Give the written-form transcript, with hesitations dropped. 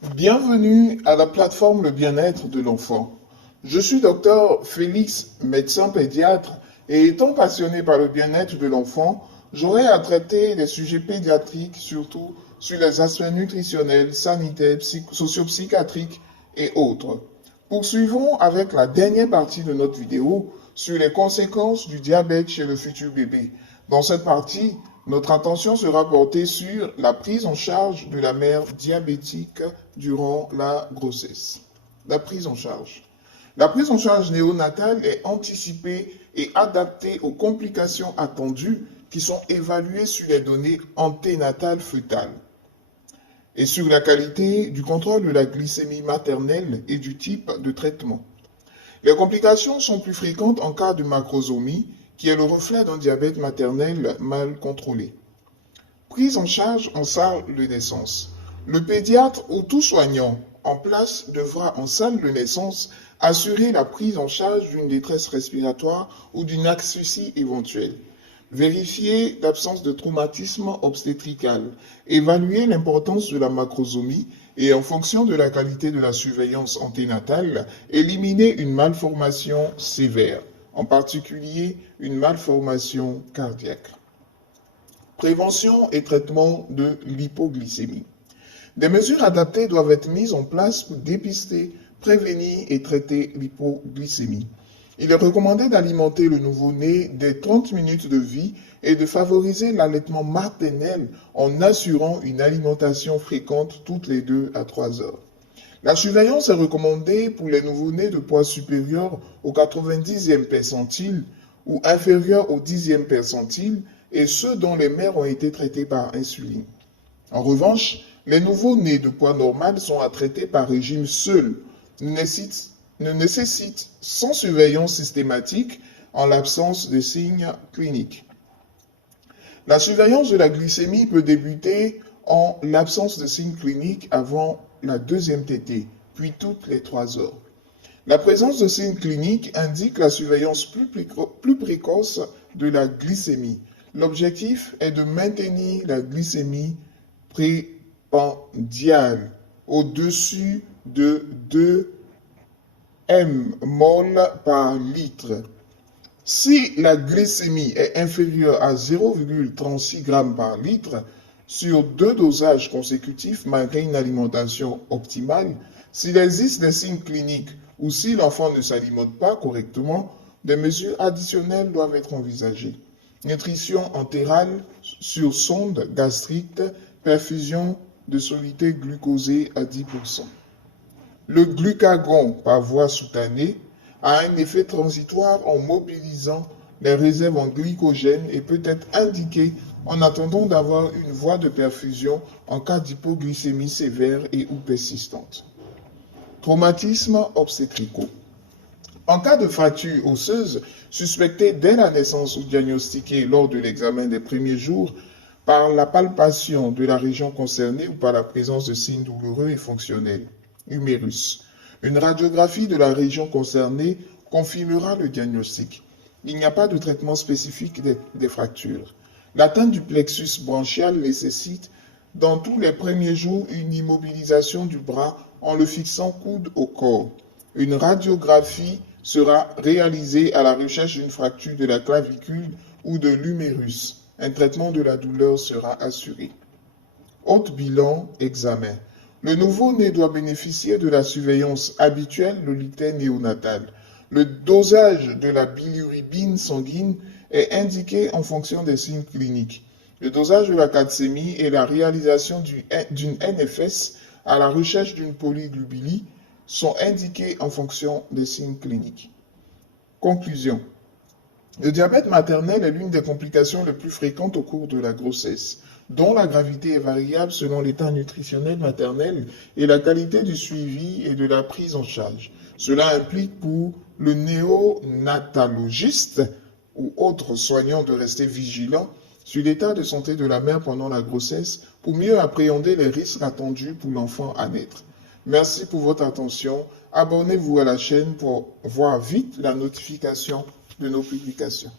Bienvenue à la plateforme Le bien-être de l'enfant. Je suis docteur Félix, médecin pédiatre, et étant passionné par le bien-être de l'enfant, j'aurai à traiter des sujets pédiatriques, surtout sur les aspects nutritionnels, sanitaires, socio-psychiatriques et autres. Poursuivons avec la dernière partie de notre vidéo sur les conséquences du diabète chez le futur bébé. Dans cette partie, notre attention sera portée sur la prise en charge de la mère diabétique durant la grossesse. La prise en charge. La prise en charge néonatale est anticipée et adaptée aux complications attendues qui sont évaluées sur les données anténatales fœtales et sur la qualité du contrôle de la glycémie maternelle et du type de traitement. Les complications sont plus fréquentes en cas de macrosomie, qui est le reflet d'un diabète maternel mal contrôlé. Prise en charge en salle de naissance. Le pédiatre ou tout soignant en place devra en salle de naissance assurer la prise en charge d'une détresse respiratoire ou d'une asphyxie éventuelle. Vérifier l'absence de traumatisme obstétrical. Évaluer l'importance de la macrosomie et en fonction de la qualité de la surveillance anténatale, éliminer une malformation sévère, en particulier une malformation cardiaque. Prévention et traitement de l'hypoglycémie. Des mesures adaptées doivent être mises en place pour dépister, prévenir et traiter l'hypoglycémie. Il est recommandé d'alimenter le nouveau-né dès 30 minutes de vie et de favoriser l'allaitement maternel en assurant une alimentation fréquente toutes les 2 à 3 heures. La surveillance est recommandée pour les nouveau-nés de poids supérieur au 90e percentile ou inférieur au 10e percentile et ceux dont les mères ont été traitées par insuline. En revanche, les nouveau-nés de poids normal sont à traiter par régime seul, ne nécessitent sans surveillance systématique en l'absence de signes cliniques. La surveillance de la glycémie peut débuter en l'absence de signes cliniques avant la deuxième tétée, puis toutes les 3 heures. La présence de signes cliniques indique la surveillance plus précoce de la glycémie. L'objectif est de maintenir la glycémie prépendiale au-dessus de 2 mmol par litre. Si la glycémie est inférieure à 0,36 g par litre sur 2 dosages consécutifs malgré une alimentation optimale, s'il existe des signes cliniques ou si l'enfant ne s'alimente pas correctement, des mesures additionnelles doivent être envisagées. Nutrition entérale sur sonde gastrique, perfusion de soluté glucosée à 10%. Le glucagon par voie sous-cutanées a un effet transitoire en mobilisant les réserves en glycogène et peut être indiqué en attendant d'avoir une voie de perfusion en cas d'hypoglycémie sévère et ou persistante. Traumatismes obstétricaux. En cas de fracture osseuse suspectée dès la naissance ou diagnostiquée lors de l'examen des premiers jours par la palpation de la région concernée ou par la présence de signes douloureux et fonctionnels. Humérus. Une radiographie de la région concernée confirmera le diagnostic. Il n'y a pas de traitement spécifique des fractures. L'atteinte du plexus branchial nécessite, dans tous les premiers jours, une immobilisation du bras en le fixant coude au corps. Une radiographie sera réalisée à la recherche d'une fracture de la clavicule ou de l'humérus. Un traitement de la douleur sera assuré. Autre bilan, examen. Le nouveau-né doit bénéficier de la surveillance habituelle de l'ITER néonatal. Le dosage de la bilirubine sanguine est indiqué en fonction des signes cliniques. Le dosage de la calcémie et la réalisation d'une NFS à la recherche d'une polyglobulie sont indiqués en fonction des signes cliniques. Conclusion. Le diabète maternel est l'une des complications les plus fréquentes au cours de la grossesse, dont la gravité est variable selon l'état nutritionnel maternel et la qualité du suivi et de la prise en charge. Cela implique pour le néonatalogiste ou autre soignant de rester vigilant sur l'état de santé de la mère pendant la grossesse pour mieux appréhender les risques attendus pour l'enfant à naître. Merci pour votre attention. Abonnez-vous à la chaîne pour voir vite la notification de nos publications.